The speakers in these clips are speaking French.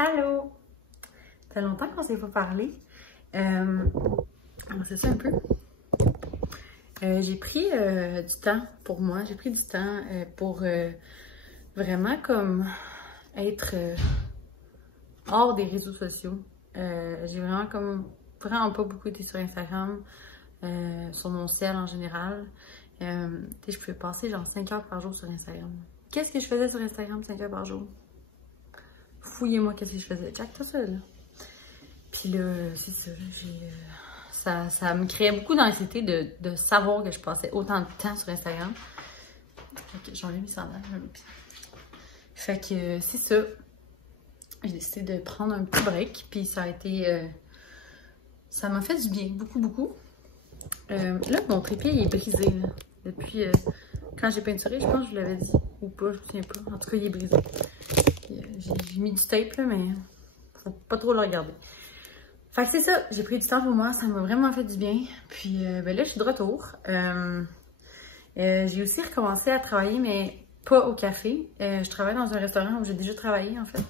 Allô! Ça fait longtemps qu'on ne s'est pas parlé. C'est ça un peu. J'ai pris du temps pour moi. J'ai pris du temps pour vraiment comme être hors des réseaux sociaux. J'ai vraiment vraiment pas beaucoup été sur Instagram, sur mon ciel en général. Je pouvais passer genre 5 heures par jour sur Instagram. Qu'est-ce que je faisais sur Instagram 5 heures par jour? Fouillez-moi qu'est-ce que je faisais. Check tout ça, là. Puis là, c'est ça. Ça me créait beaucoup d'anxiété de savoir que je passais autant de temps sur Instagram. Fait que j'en ai mis ça là. Fait que c'est ça. J'ai décidé de prendre un petit break. Puis ça a été... ça m'a fait du bien. Beaucoup. Là, mon trépied il est brisé. Là. Depuis quand j'ai peinturé, je pense que je vous l'avais dit. Ou pas, je me souviens pas. En tout cas, il est brisé. J'ai mis du tape, là, mais faut pas trop le regarder. Fait que c'est ça, j'ai pris du temps pour moi, ça m'a vraiment fait du bien. Puis ben là, je suis de retour. J'ai aussi recommencé à travailler, mais pas au café. Je travaille dans un restaurant où j'ai déjà travaillé, en fait.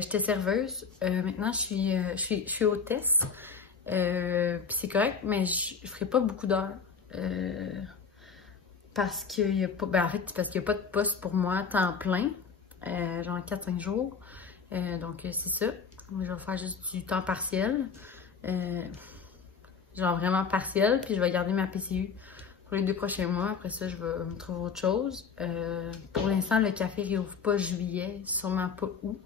J'étais serveuse. Maintenant, je suis hôtesse. Puis c'est correct, mais je ferai pas beaucoup d'heures. Parce qu'il y a pas... Ben, en fait, c'est parce qu'il n'y a pas de poste pour moi temps plein. Genre 4-5 jours. Donc, c'est ça. Je vais faire juste du temps partiel. Genre vraiment partiel. Puis je vais garder ma PCU pour les 2 prochains mois. Après ça, je vais me trouver autre chose. Pour l'instant, le café réouvre pas juillet. Sûrement pas août.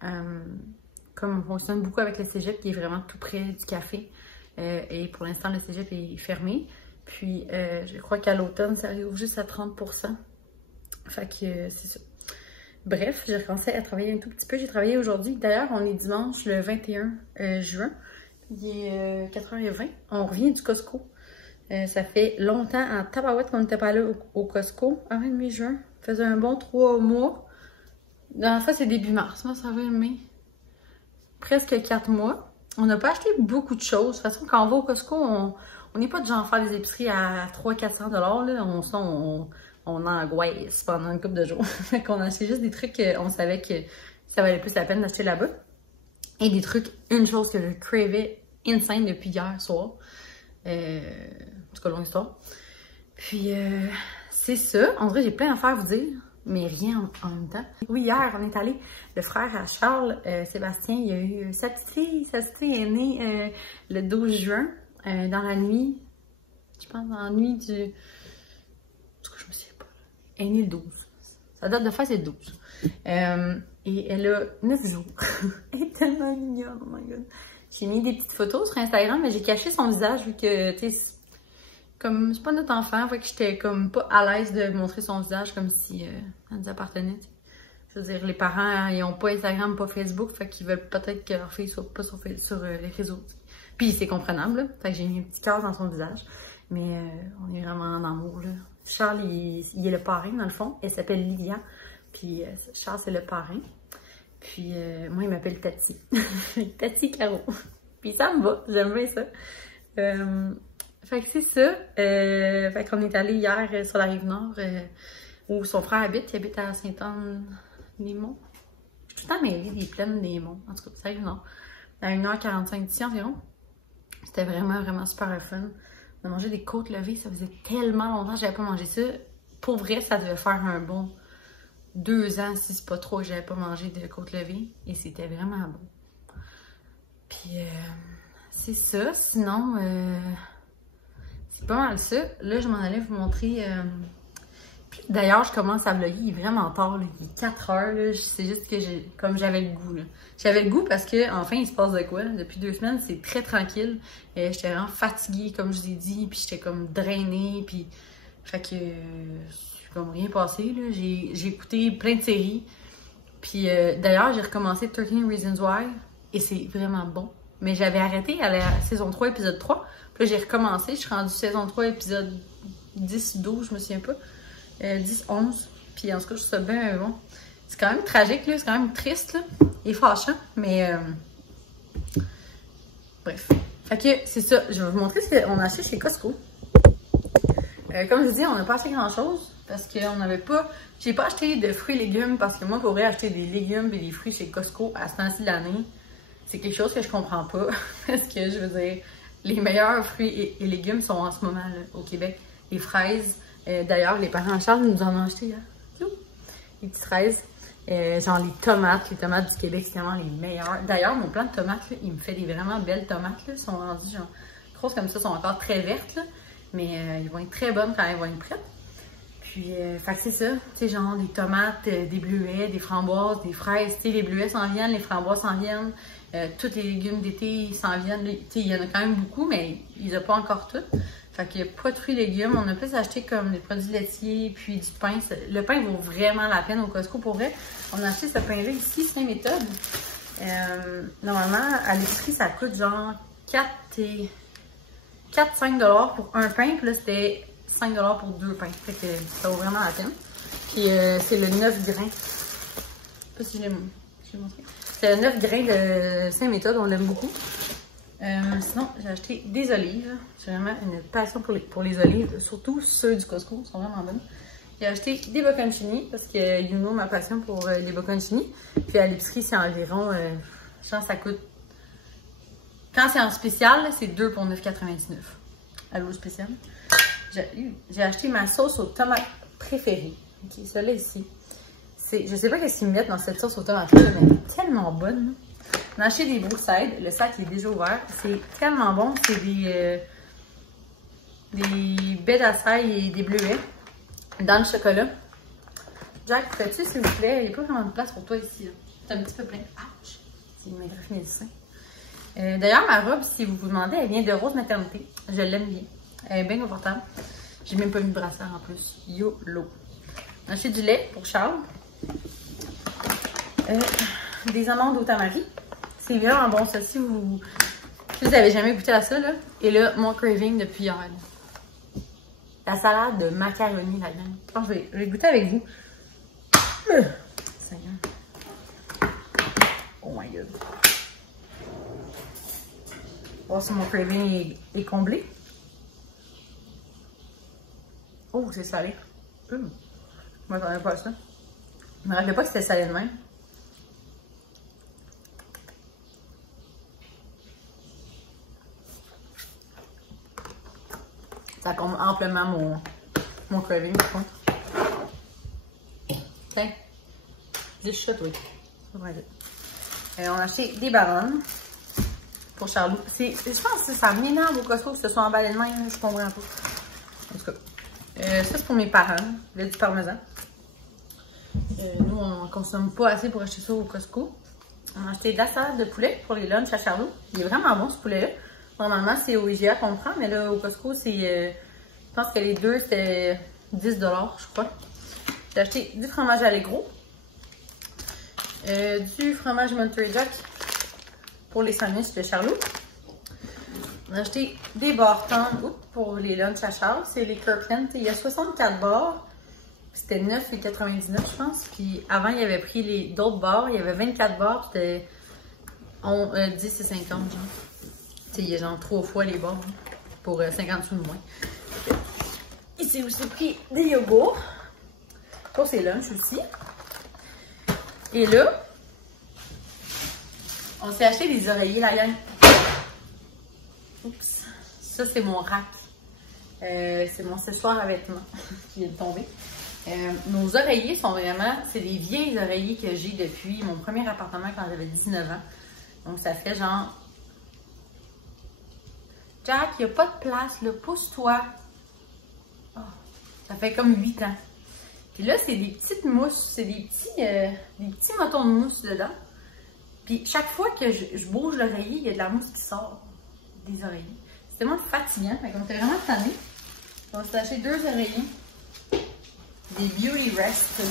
Comme on fonctionne beaucoup avec le cégep qui est vraiment tout près du café. Et pour l'instant, le cégep est fermé. Puis, je crois qu'à l'automne, ça réouvre juste à 30%. Fait que c'est ça. Bref, j'ai recommencé à travailler un tout petit peu. J'ai travaillé aujourd'hui. D'ailleurs, on est dimanche le 21 juin. Il est 4h20. On revient du Costco. Ça fait longtemps en tabarouette qu'on n'était pas là au Costco. Avril, mai, juin. Ça faisait un bon 3 mois. Dans ça, c'est début mars. Mars, avril, mai. Presque 4 mois. On n'a pas acheté beaucoup de choses. De toute façon, quand on va au Costco, on n'est pas de genre faire des épiceries à 300-400 $. On angoisse pendant une couple de jours. Fait qu'on a acheté juste des trucs qu'on savait que ça valait plus la peine d'acheter là-bas. Et des trucs, une chose que je cravais insane depuis hier soir. En tout cas, longue histoire. Puis, c'est ça. En vrai, j'ai plein d'affaires à vous dire, mais rien en même temps. Oui, hier, on est allé, le frère à Charles, Sébastien, il a eu sa petite fille. Sa petite fille est née le 12 juin, dans la nuit, je pense dans la nuit du... Elle est née le 12. Sa date de fête, c'est le 12. Et elle a 9 jours. Elle est tellement mignonne, oh my god. J'ai mis des petites photos sur Instagram, mais j'ai caché son visage vu que, tu sais, comme c'est pas notre enfant, fait que j'étais comme pas à l'aise de montrer son visage comme si elle nous appartenait, t'sais. C'est-à-dire, les parents, ils ont pas Instagram, pas Facebook, fait qu'ils veulent peut-être que leur fille soit pas sur les réseaux. T'sais. Puis c'est comprenable, là. Fait que j'ai mis un petit cœur dans son visage. Mais on est vraiment en amour, là. Charles, il est le parrain, dans le fond. Elle s'appelle Lilian. Puis Charles, c'est le parrain. Puis moi, il m'appelle Tati. Tati Caro. Puis ça me va. J'aime bien ça. Fait que c'est ça. Fait qu'on est allé hier sur la Rive-Nord, où son frère habite. Il habite à Sainte-Anne-des-Monts. Je suis tout le temps mêlée des plaines des monts. En tout cas, c'est Rive-Nord. À 1h45 d'ici environ. C'était vraiment super fun. On a mangé des côtes levées, ça faisait tellement longtemps que j'avais pas mangé ça. Pour vrai, ça devait faire un bon 2 ans, si c'est pas trop, que j'avais pas mangé de côtes levées. Et c'était vraiment bon. Puis, c'est ça. Sinon, c'est pas mal ça. Là, je m'en allais vous montrer... D'ailleurs, je commence à vlogger, il est vraiment tard, là. Il est 4 heures, là. C'est juste que j'avais le goût, là. J'avais le goût parce que, enfin, il se passe de quoi? Depuis 2 semaines, c'est très tranquille. J'étais vraiment fatiguée, comme je vous ai dit, puis j'étais comme drainée, puis... Fait que... j'ai comme rien passé, là. J'ai écouté plein de séries. Puis, d'ailleurs, j'ai recommencé 13 Reasons Why, et c'est vraiment bon. Mais j'avais arrêté à la saison 3, épisode 3. Puis là, j'ai recommencé, je suis rendue saison 3, épisode 10 ou 12, je me souviens pas. 10-11, puis en tout cas, je trouve ça bien bon. C'est quand même tragique, là, c'est quand même triste, là, et fâchant, mais bref. Fait que c'est ça, je vais vous montrer ce qu'on a acheté chez Costco. Comme je vous dis, on n'a pas acheté grand-chose, Parce qu'on n'avait pas... J'ai pas acheté de fruits et légumes parce que moi, pour vrai, acheter des légumes et des fruits chez Costco à ce temps-ci de l'année, c'est quelque chose que je comprends pas. Parce que, je veux dire, les meilleurs fruits et légumes sont en ce moment là, au Québec. Les fraises. D'ailleurs, les parents à Charles nous en ont acheté là. Les petites fraises. Genre les tomates du Québec, c'est vraiment les meilleurs. D'ailleurs, mon plant de tomates, là, il me fait des vraiment belles tomates. Là. Ils sont rendues genre grosses comme ça, sont encore très vertes. Là. Mais ils vont être très bonnes quand elles vont être prêtes. Puis, fait que c'est ça, tu sais, genre des tomates, des bleuets, des framboises, des fraises, tu sais, les bleuets s'en viennent, les framboises s'en viennent, tous les légumes d'été s'en viennent, tu sais, il y en a quand même beaucoup, mais il n'y en a pas encore tous. Fait qu'il n'y a pas de fruits et légumes, on a plus acheté comme des produits laitiers, puis du pain. Le pain vaut vraiment la peine au Costco, pour vrai. On a acheté ce pain-là ici, Saint-Méthode. Normalement, à l'épicerie, ça coûte genre 4-5 $ pour un pain, puis là, c'était 5 $ pour 2 pains. Fait que ça vaut vraiment la peine. Puis c'est le 9 grains. Je sais pas si je l'ai montré. C'est le 9 grains de Saint-Méthode, on l'aime beaucoup. Sinon, j'ai acheté des olives. J'ai vraiment une passion pour les olives, surtout ceux du Costco, ils sont vraiment bonnes. J'ai acheté des bocconcini parce que you know ma passion pour les bocconcini. Puis à l'épicerie, c'est environ, je pense que ça coûte, quand c'est en spécial, c'est 2 pour 9,99 à l'eau spéciale. J'ai acheté ma sauce aux tomates préférée. Ok, celle-là ici. Je sais pas qu'est-ce qu'ils mettent dans cette sauce aux tomates, mais elle est tellement bonne. On a acheté des Brookside. Le sac est déjà ouvert. C'est tellement bon. C'est des baies d'açaï et des bleuets dans le chocolat. Jack, fais-tu s'il vous plaît? Il n'y a pas vraiment de place pour toi ici. C'est un petit peu plein. Ouch! C'est une greffe médecin. D'ailleurs, ma robe, si vous vous demandez, elle vient de Rose Maternité. Je l'aime bien. Elle est bien confortable. J'ai même pas mis de brassière en plus. YOLO. On a acheté du lait pour Charles. Des amandes au tamari. C'est vraiment bon ça. Si vous avez jamais goûté à ça, là. Et là, mon craving depuis hier. Là. La salade de macaroni là-dedans. Je pense que je vais goûter avec vous. Oh my god. Voir si mon craving est comblé. Oh, c'est salé. Je m'attendais pas à ça. Je me rappelais pas que c'était salé de même. Ça comble amplement mon craving, je pense. Tiens. 10 shots, oui. On a acheté des baronnes pour Charlot. Je pense que ça m'énerve au Costco que ce soit emballé de même. Je comprends pas. En tout cas. Ça, c'est pour mes parents. Du parmesan. Nous, on ne consomme pas assez pour acheter ça au Costco. On a acheté de la salade de poulet pour les lunchs à Charlot. Il est vraiment bon, ce poulet-là. Normalement, c'est au IGA qu'on prend, mais là, au Costco, c'est... je pense que les deux, c'était 10 $, je crois. J'ai acheté du fromage Allegro. Du fromage Monterey Jack pour les sandwichs de Charlot. On a acheté des bâtons pour les lunchs à Charles. C'est les Kirkland. Il y a 64 bars. C'était 9,99 $, je pense. Puis avant, il avait pris d'autres bars. Il y avait 24 bars. C'était 10,50 $, genre. Il y a genre 3 fois les bars hein, pour 50 sous de moins. Il s'est aussi pris des yogourts pour ses lunchs aussi. Et là, on s'est acheté des oreillers, la gang. Oups. Ça, c'est mon rack. C'est mon séchoir à vêtements qui vient de tomber. Nos oreillers sont vraiment... C'est des vieilles oreillers que j'ai depuis mon premier appartement quand j'avais 19 ans. Donc, ça fait genre... Jack, il n'y a pas de place, là. Pousse-toi. Oh, ça fait comme 8 ans. Puis là, c'est des petites mousses. C'est des petits motons de mousse dedans. Puis chaque fois que je bouge l'oreiller, il y a de la mousse qui sort des oreillers. C'est tellement fatigant. Fait qu'on était vraiment tannés. On s'est acheté 2 oreillers. Des Beauty Rest.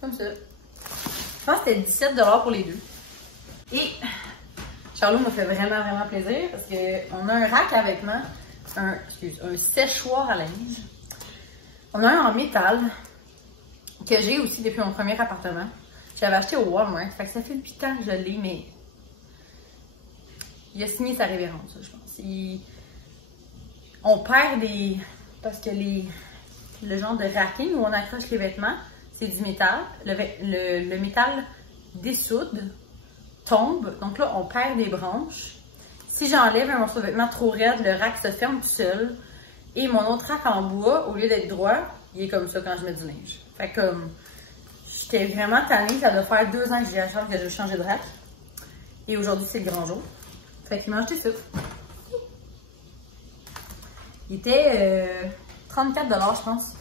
Comme ça. Je pense que c'était 17 $ pour les deux. Et Charlot m'a fait vraiment, vraiment plaisir parce qu'on a un rack à vêtements, un séchoir à linge. On a un en métal que j'ai aussi depuis mon premier appartement. J'avais acheté au Walmart. Fait que ça fait depuis tant que je l'ai, mais il a signé sa révérence, je pense. On perd des... Parce que le genre de racking où on accroche les vêtements. C'est du métal. Le métal dessoude, tombe. Donc là, on perd des branches. Si j'enlève un morceau de vêtement trop raide, le rack se ferme tout seul. Et mon autre rack en bois, au lieu d'être droit, il est comme ça quand je mets du linge. Fait que j'étais vraiment tannée. Ça doit faire 2 ans que j'ai acheté que je changeais de rack. Et aujourd'hui, c'est le grand jour. Fait qu'il m'a acheté ça. Il était 34 $, je pense.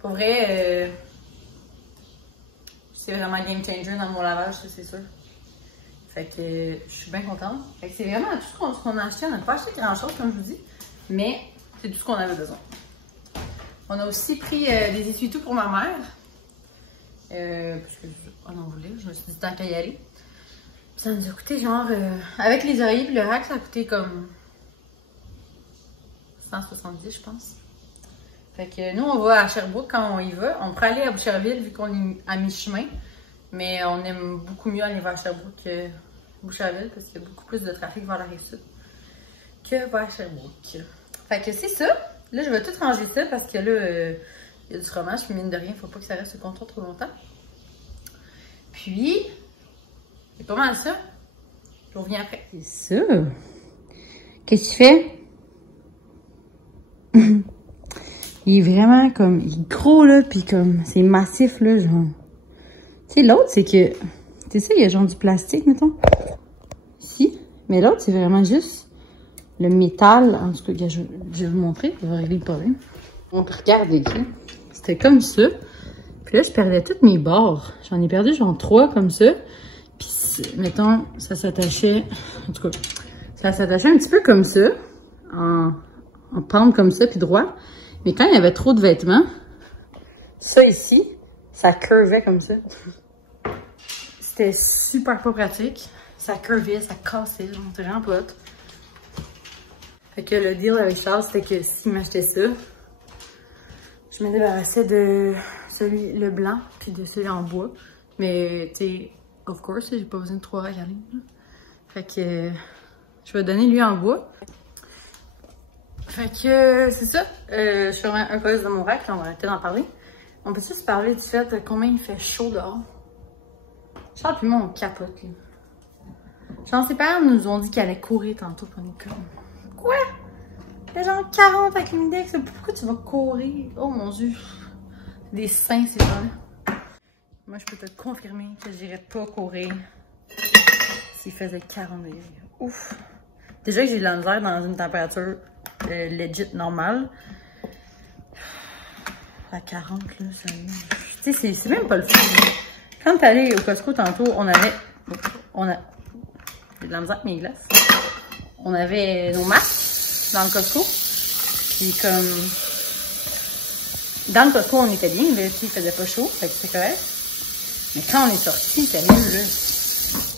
Pour vrai, c'est vraiment game changer dans mon lavage, c'est sûr. Fait que je suis bien contente. Fait que c'est vraiment tout ce qu'on a acheté. On n'a pas acheté grand chose, comme je vous dis. Mais c'est tout ce qu'on avait besoin. On a aussi pris des essuie-tout pour ma mère. Parce qu'on en voulait. Je me suis dit tant qu'à y aller. Ça nous a coûté genre... avec les oreillers et le rack, ça a coûté comme 170, je pense. Fait que nous, on va à Sherbrooke quand on y va. On pourrait aller à Boucherville vu qu'on est à mi-chemin. Mais on aime beaucoup mieux aller vers Sherbrooke que Boucherville parce qu'il y a beaucoup plus de trafic vers la Rive-Sud que vers Sherbrooke. Fait que c'est ça. Là, je vais tout ranger ça parce que là, il y a du fromage. Puis mine de rien, il ne faut pas que ça reste sur le comptoir trop longtemps. Puis, c'est pas mal ça. Je reviens après. C'est ça. Qu'est-ce que tu fais? Il est vraiment comme, il est gros là, puis comme, c'est massif là, genre. Tu sais, l'autre, c'est que, c'est ça, il y a genre du plastique, mettons. Ici. Mais l'autre, c'est vraiment juste le métal. En tout cas, je vais vous montrer, ça va régler le problème. Donc, regardez ici. C'était comme ça. Puis là, je perdais toutes mes bords. J'en ai perdu genre 3 comme ça. Puis, mettons, ça s'attachait, en tout cas, ça s'attachait un petit peu comme ça, en pente comme ça, puis droit. Mais quand il y avait trop de vêtements, ça ici, ça curvait comme ça. C'était super pas pratique. Ça curvait, ça cassait, c'était vraiment pas hot. Fait que le deal avec Charles, c'était que s'il m'achetait ça, je me débarrassais de celui, le blanc, puis de celui en bois. Mais, tu sais, of course, j'ai pas besoin de 3 racks à ligne. Fait que je vais donner lui en bois. Fait que c'est ça. Je suis vraiment heureuse de mon rack, on va arrêter d'en parler. On peut juste parler du fait de combien il fait chaud dehors. Charles puis moi, on capote, là. Genre, ses parents nous ont dit qu'elle allait courir tantôt, pour on est comme... Quoi? Il fait genre 40 avec l'Humidex, pourquoi tu vas courir? Oh mon Dieu. Des seins, ces gens-là. Moi, je peux te confirmer que j'irais pas courir s'il faisait 40 degrés. Ouf. Déjà que j'ai de la misère dans une température legit normale. À 40, là, ça... Tu sais, c'est même pas le fun. Quand t'es allé au Costco tantôt, on a... J'ai de la misère avec mes glaces. On avait nos masques dans le Costco. Puis comme... Dans le Costco, on était bien, là, il faisait pas chaud, fait que c'était correct. Mais quand on est sortis, sérieux, là,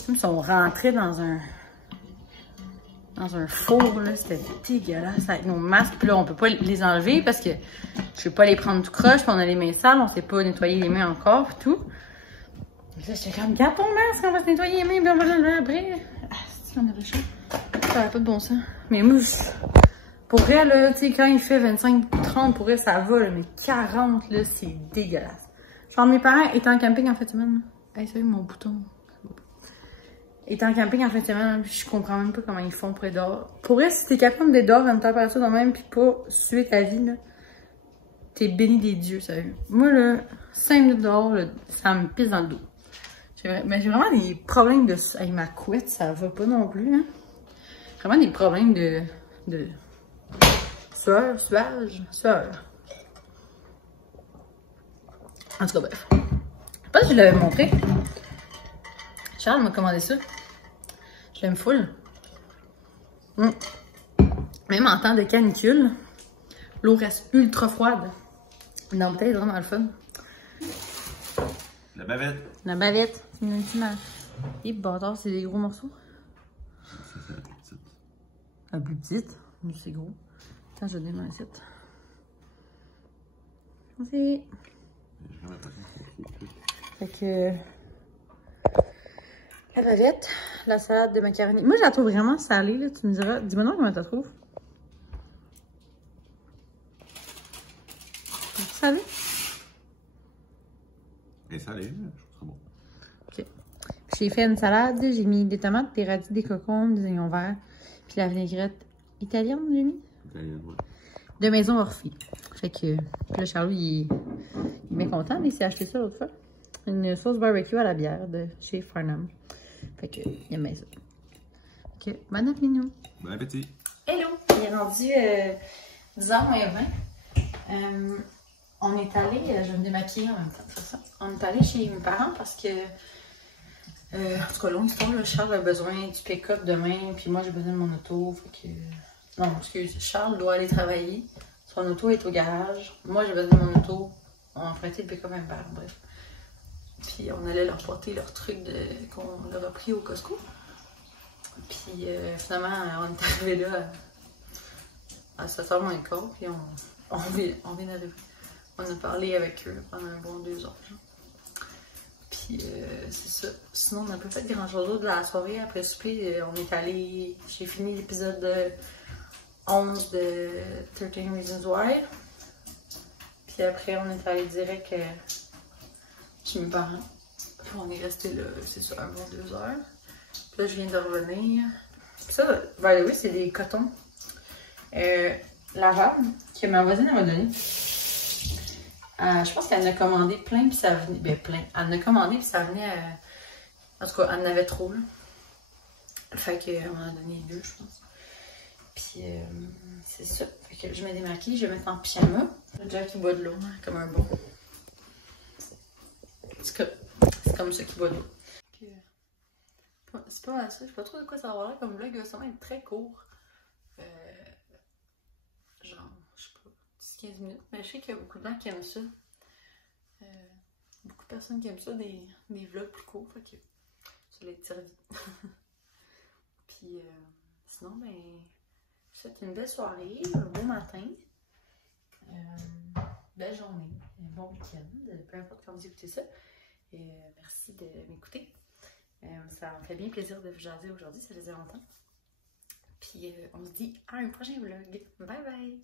comme si on rentrait dans un four, là, c'était dégueulasse avec nos masques. Puis là, on peut pas les enlever parce que je vais pas les prendre tout croche, puis on a les mains sales, on sait pas nettoyer les mains encore, pis tout. Là, j'étais comme, garde ton masque, on va se nettoyer les mains, puis on va l'enlever après. Ah, si, on avait chaud. Ça avait pas de bon sens. Mais moi, pour vrai, là, tu sais, quand il fait 25-30, pour vrai, ça va, là, mais 40, là, c'est dégueulasse. Genre, mes parents étaient en camping en fin de semaine. Hey, ça y est, mon bouton. Étaient en camping en fin de semaine, puis je comprends même pas comment ils font pour être dehors. Pour vrai, si t'es capable d'être dehors à une température de même, puis pas suer ta vie, là, t'es béni des dieux, sérieux. Moi, là, 5 minutes dehors, là, ça me pisse dans le dos. Mais j'ai vraiment des problèmes de... Avec ma couette, ça va pas non plus, hein. Vraiment des problèmes de sueur. En tout cas, bref. Je sais pas si je l'avais montré. Charles m'a commandé ça. Je l'aime full. Même en temps de canicule, l'eau reste ultra froide. Dans la bouteille, c'est vraiment le fun. La bavette. La bavette. C'est une ultime. Et bâtard, c'est des gros morceaux. C'est la plus petite. La plus petite. C'est gros. Attends, je vais donner l'assiette. Merci. Fait que... La bavette, la salade de macaroni. Moi, je la trouve vraiment salée, là. Tu me diras. Dis-moi donc comment tu la trouves. Vous savez? J'ai fait une salade, j'ai mis des tomates, des radis, des concombres, des oignons verts, puis la vinaigrette italienne, j'ai mis. Italienne, ouais. De maison Orphée. Fait que là, Charlot, il est bien content, mais il s'est acheté ça l'autre fois. Une sauce barbecue à la bière de chez Farnham. Fait que, il aime bien ça. Fait que, bon appétit. Bon appétit. Hello! Il est rendu 10h20. On est allé, je vais me démaquiller en même temps, c'est ça. On est allé chez mes parents parce que, en tout cas, longue histoire, là, Charles a besoin du pick-up demain, puis moi j'ai besoin de mon auto. Fait que, non, excuse, Charles doit aller travailler. Son auto est au garage. Moi j'ai besoin de mon auto. On a emprunté le pick-up à mes parents, bref. Puis on allait leur porter leur truc qu'on leur a pris au Costco. Puis finalement, on est arrivé là à 7h moins le quart, puis on vient d'arriver. On a parlé avec eux pendant un bon 2 heures. Puis c'est ça. Sinon, on n'a pas fait grand chose d'autre de la soirée. Après souper, on est allé. J'ai fini l'épisode 11 de 13 Reasons Why. Puis après, on est allé direct chez mes parents. Puis on est resté là, c'est ça, un bon 2 heures. Puis là, je viens de revenir. Puis ça, by the way, c'est des cotons lavables que ma voisine m'a donné. Je pense qu'elle en a commandé plein, puis ça venait. Ben, plein. Elle en a commandé, puis ça venait. En tout cas, elle en avait trop, là. Fait qu'on en a donné 2, je pense. Puis, c'est ça. Fait que je me démaquille, je vais mettre en pyjama. Le Jack qui boit de l'eau, hein, comme un bon. C'est comme ça qu'il boit de l'eau. Puis, c'est pas mal ça. Je sais pas trop de quoi ça va avoir l'air comme vlog. Il va sûrement être très court. Genre, je sais pas. 15 minutes, mais je sais qu'il y a beaucoup de gens qui aiment ça. Beaucoup de personnes qui aiment ça, des vlogs plus courts, fait que ça va être servi. Puis sinon, ben, je souhaite une belle soirée, un beau matin, belle journée, un bon week-end, peu importe quand vous écoutez ça. Merci de m'écouter. Ça me fait bien plaisir de vous jaser aujourd'hui, ça faisait longtemps. Puis on se dit à un prochain vlog. Bye bye!